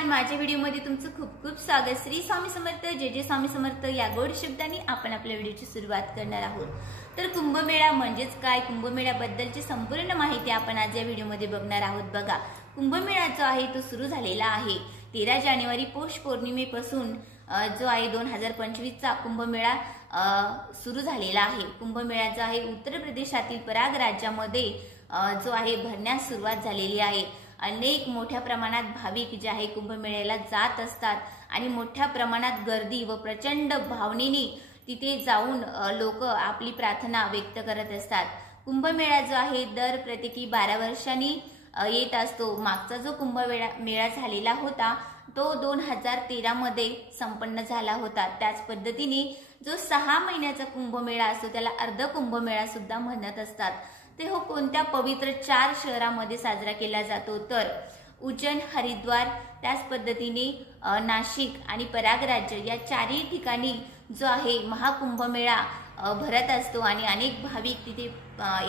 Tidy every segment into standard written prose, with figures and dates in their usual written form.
नमस्कार, माझ्या व्हिडिओमध्ये तुमचं खूप खूप स्वागत। श्री स्वामी समर्थ, जय जय स्वामी समर्थ या गोड शब्दांनी आपण आपल्या व्हिडिओची सुरुवात करणार आहोत। तर कुंभमेळा म्हणजेच काय, कुंभमेळ्याबद्दलची संपूर्ण माहिती आपण आज या व्हिडिओमध्ये बघणार आहोत। बघा, कुंभमेळा जो आहे तो सुरू झालेला आहे 13 जानेवारी पौष पौर्णिमेपासून जो आहे 2025 चा कुंभमेळा सुरू झालेला आहे। कुंभमेळा जो आहे उत्तर प्रदेशातील प्रयाग राज्यामध्ये जो आहे भरण्यास सुरुवात झालेली आहे। अनेक मोठ्या प्रमाणात भाविक जे आहे कुंभमेळ्याला जात असतात आणि मोठ्या प्रमाणात गर्दी व प्रचंड भावनेने तिथे जाऊन लोक आपली प्रार्थना व्यक्त करत असतात। कुंभमेळा जो आहे दर प्रत्येकी 12 वर्षांनी येत असतो। मागचा जो कुंभमेळा झालेला होता तो 2013 मध्ये संपन्न झाला होता। त्याच पद्धतीने जो 6 महिन्याचा कुंभमेळा असतो त्याला अर्ध कुंभमेळा सुद्धा म्हणत असतात। ते हो कोणत्या पवित्र 4 शहरांमध्ये साजरा केला जातो, तर उज्जैन, हरिद्वार, त्याच पद्धतीने नाशिक आणि प्रयागराज या चारही ठिकाणी जो आहे महाकुंभमेळा भरत असतो आणि अनेक भाविक तिथे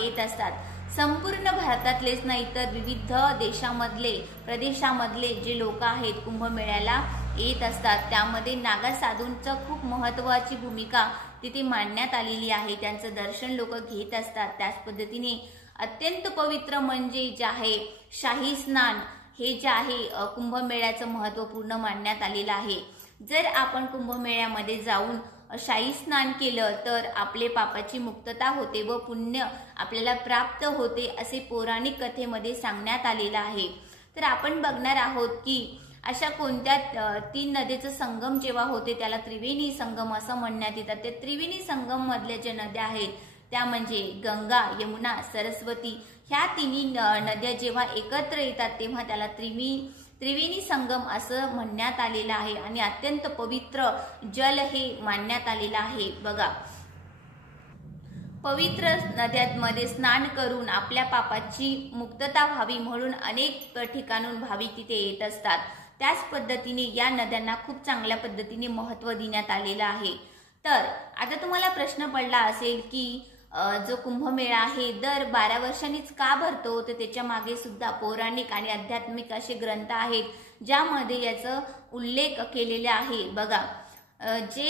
येत असतात। संपूर्ण भारतातलेच नाही तर विविध देशामधले प्रदेशामधले जे लोक आहेत कुंभमेळ्याला येत असतात। त्यामध्ये नागा साधूंचं खूप महत्त्वाची भूमिका तिथे मांडण्यात आलेली आहे। त्यांचं दर्शन लोक घेत असतात। त्याच पद्धतीने अत्यंत पवित्र म्हणजे जे आहे शाही स्नान, हे जे आहे कुंभमेळ्याचं महत्त्वपूर्ण मानण्यात आलेलं आहे। जर आपण कुंभमेळ्यामध्ये जाऊन शाही स्नान केलं तर आपले पापाची मुक्तता होते व पुण्य आपल्याला प्राप्त होते असे पौराणिक कथेमध्ये सांगण्यात आलेलं आहे। तर आपण बघणार आहोत की अशा कोणत्या 3 नद्यांचा संगम जेव्हा होते त्याला त्रिवेणी संगम असं म्हणण्यात येतं। त्या त्रिवेणी संगम मधल्या ज्या नद्या आहेत त्या म्हणजे गंगा, यमुना, सरस्वती, ह्या तिन्ही नद्या जेव्हा एकत्र येतात तेव्हा त्याला त्रिवेणी संगम असं म्हणण्यात आलेलं आहे आणि अत्यंत पवित्र जल हे मानण्यात आलेलं आहे। बघा, पवित्र नद्यांमध्ये स्नान करून आपल्या पापाची मुक्तता व्हावी म्हणून अनेक ठिकाणून भाविक तिथे येत असतात। त्याच पद्धतीने या नद्यांना खूप चांगल्या पद्धतीने महत्त्व देण्यात आलेलं आहे। तर आता तुम्हाला प्रश्न पडला असेल की जो कुंभमेळा आहे दर 12 वर्षांनीच का भरतो, तर त्याच्या मागे सुद्धा पौराणिक आणि आध्यात्मिक असे ग्रंथ आहेत ज्यामध्ये याचा उल्लेख केलेला आहे। बघा, जे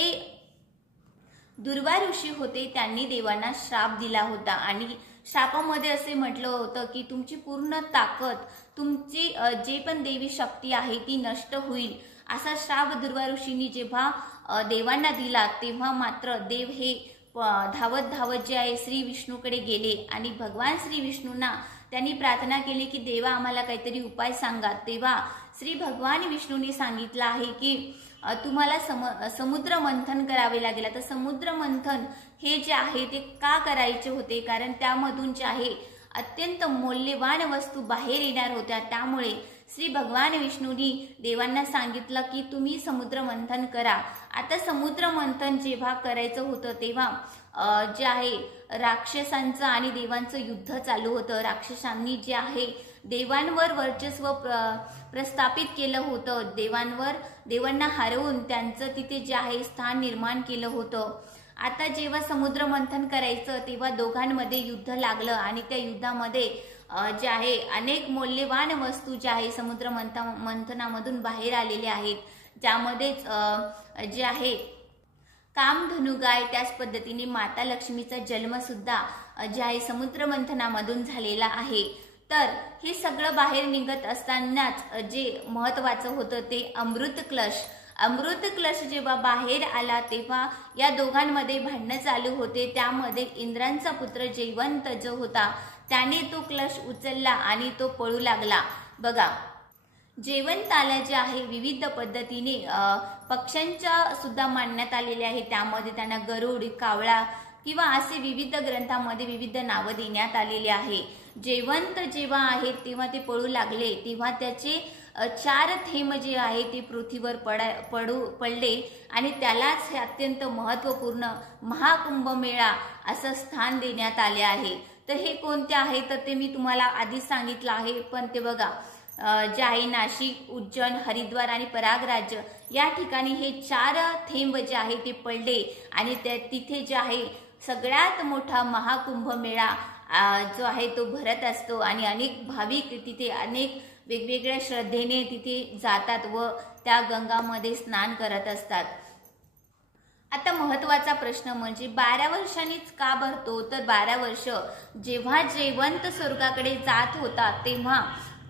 दुर्वा ऋषी होते त्यांनी देवांना श्राप दिला होता आणि श्रापामध्ये असे म्हटलं होतं की तुमची पूर्ण ताकद, तुमची जे पण देवी शक्ती आहे ती नष्ट होईल असा श्राप दुर्वा ऋषींनी जेव्हा देवांना दिला तेव्हा मात्र देव हे धावत धावत जे आहे श्री विष्णूकडे गेले आणि भगवान श्री विष्णूंना त्यांनी प्रार्थना केली की देवा आम्हाला काहीतरी उपाय सांगा। तेव्हा श्री भगवान विष्णूंनी सांगितलं आहे की तुम्हाला समुद्र मंथन करावे लागेल। आता समुद्र मंथन हे जे आहे ते का करायचे होते, कारण त्यामधून जे आहे अत्यंत मौल्यवान वस्तू बाहेर येणार होत्या। त्यामुळे श्री भगवान विष्णूंनी देवांना सांगितलं की तुम्ही समुद्र मंथन करा। आता समुद्र मंथन जेव्हा करायचं होतं तेव्हा जे आहे राक्षसांचं आणि देवांचं युद्ध चालू होतं। राक्षसांनी जे आहे देवांवर वर्चस्व प्रस्थापित केलं होतं, देवांना हरवून त्यांचं तिथे जे आहे स्थान निर्माण केलं होतं। आता जेव्हा समुद्र मंथन करायचं तेव्हा दोघांमध्ये युद्ध लागलं आणि त्या युद्धामध्ये जे आहे अनेक मौल्यवान वस्तू ज्या आहे समुद्र मंथनामधून बाहेर आलेल्या आहेत, ज्यामध्येच जे आहे कामधनु गाय, त्याच पद्धतीने माता लक्ष्मीचा जन्म सुद्धा जे आहे समुद्र मंथनामधून झालेला आहे। तर हे सगळं बाहेर निघत असतानाच जे महत्त्वाचं होतं ते अमृत कलश जेव्हा बाहेर आला तेव्हा या दोघांमध्ये भांडणं चालू होते। त्यामध्ये इंद्रांचा पुत्र जयवंत जो होता त्याने तो कलश उचलला आणि तो पळू लागला। बघा, जयवंताला जे आहे विविध पद्धतीने पक्ष्यांच्या सुद्धा मानण्यात आलेले आहे। त्यामध्ये त्यांना गरुड, कावळा किंवा असे विविध ग्रंथामध्ये विविध नावं देण्यात आलेली आहे। जयवंत जेव्हा आहे तेव्हा ते पळू लागले तेव्हा त्याचे 4 थेंब जे आहे ते पृथ्वीवर पडले आणि त्यालाच हे अत्यंत महत्त्वपूर्ण महाकुंभमेळा असं स्थान देण्यात आले आहे। तर हे कोणते आहे तर ते मी तुम्हाला आधीच सांगितलं आहे, पण ते बघा जे आहे नाशिक, उज्जैन, हरिद्वार आणि प्रयागराज या ठिकाणी हे 4 थेंब जे आहे ते पडले आणि तिथे जे आहे सगळ्यात मोठा महाकुंभमेळा जो आहे तो भरत असतो आणि अनेक भाविक तिथे अनेक वेगवेगळ्या श्रद्धेने तिथे जातात व त्या गंगामध्ये स्नान करत असतात। आता महत्वाचा प्रश्न म्हणजे 12 वर्षांनीच का भरतो, तर 12 वर्ष जेव्हा जयवंत स्वर्गाकडे जात होता तेव्हा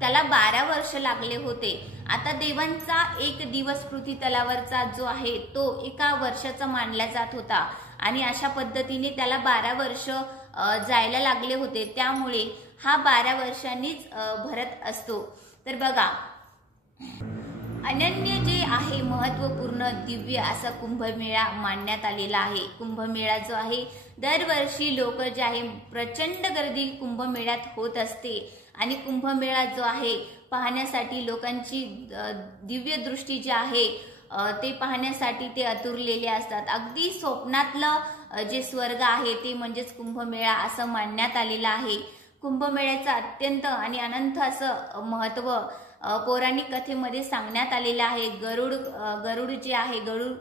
त्याला 12 वर्ष लागले होते। आता देवांचा एक दिवस पृथ्वी तलावरचा जो आहे तो एका वर्षाचा मानला जात होता आणि अशा पद्धतीने त्याला 12 वर्ष जायला लागले होते, त्यामुळे हा 12 वर्षांनीच भरत असतो। तर बघा, अनन्य जे आहे महत्वपूर्ण दिव्य असा कुंभमेळा मानण्यात आलेला आहे। कुंभमेळा जो आहे दरवर्षी लोक जे आहे प्रचंड गर्दी कुंभमेळ्यात होत असते आणि कुंभमेळा जो आहे पाहण्यासाठी लोकांची दिव्य दृष्टी जी आहे ते पाहण्यासाठी ते आतुरलेले असतात। अगदी स्वप्नातलं जे स्वर्ग आहे ते म्हणजेच कुंभमेळा असं मानण्यात आलेलं आहे। कुंभमेळ्याचं अत्यंत आणि अनंत असं महत्व पौराणिक कथेमध्ये सांगण्यात आलेलं आहे। गरुड जे आहे गरुड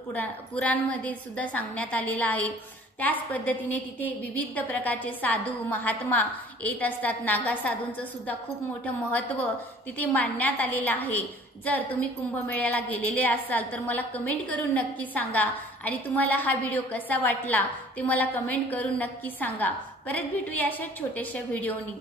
पुराणमध्ये सुद्धा सांगण्यात आलेलं आहे। त्याच पद्धतीने तिथे विविध प्रकारचे साधू महात्मा येत असतात। नागा साधूंचं सुद्धा खूप मोठं महत्व तिथे मानण्यात आलेलं आहे। जर तुम्ही कुंभमेळ्याला गेलेले असाल तर मला कमेंट करून नक्की सांगा आणि तुम्हाला हा व्हिडिओ कसा वाटला ते मला कमेंट करून नक्की सांगा। परत भेटूया अशा छोट्याशा व्हिडिओनी।